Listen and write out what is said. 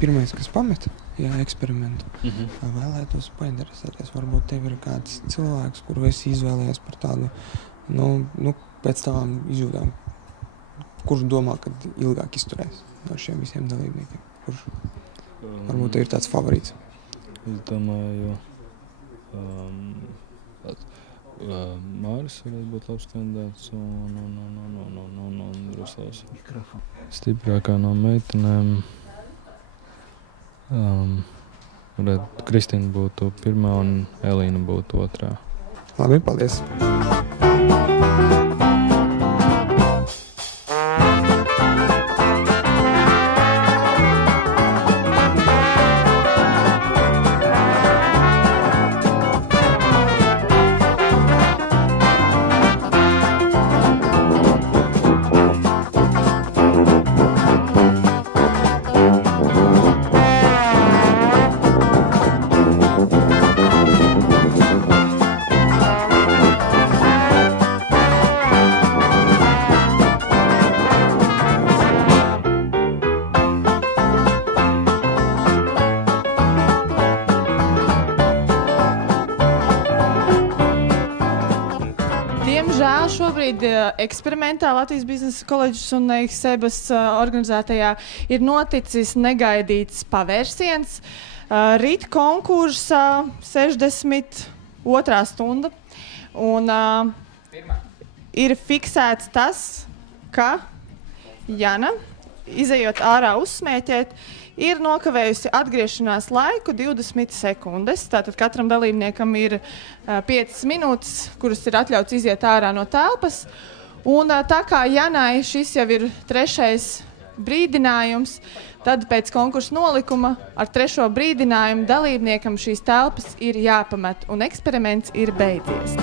Pirmais, kas pameta eksperimentu, vēlētos painteresēties. Varbūt tev ir kāds cilvēks, kuru esi izvēlējies par tādu, pēc tavām izjūtām, kurš domā, kad ilgāk izturēs no šiem visiem dalībniekiem? Kurš varbūt tev ir tāds favorīts? Es domāju, Māris varētu būt labs kandidāts un Ruslavs. Stiprākā no meitenēm. Kristīna būtu pirmā un Elīna būtu otrā. Labi, paldies! Diemžēl šobrīd eksperimentā Latvijas Biznesa koledžas un EIKSEBAS organizētajā ir noticis negaidīts pavērsiens. Rīt konkursā 62. stunda. Un ir fiksēts tas, ka Jana, izejot ārā uzsmēķēt, ir nokavējusi atgriešanās laiku 20 sekundes. Tātad katram dalībniekam ir 5 minūtes, kuras ir atļauts iziet ārā no telpas. Un tā kā Janai šis jau ir 3. brīdinājums, tad pēc konkursa nolikuma ar 3. brīdinājumu dalībniekam šīs telpas ir jāpamet un eksperiments ir beidzies.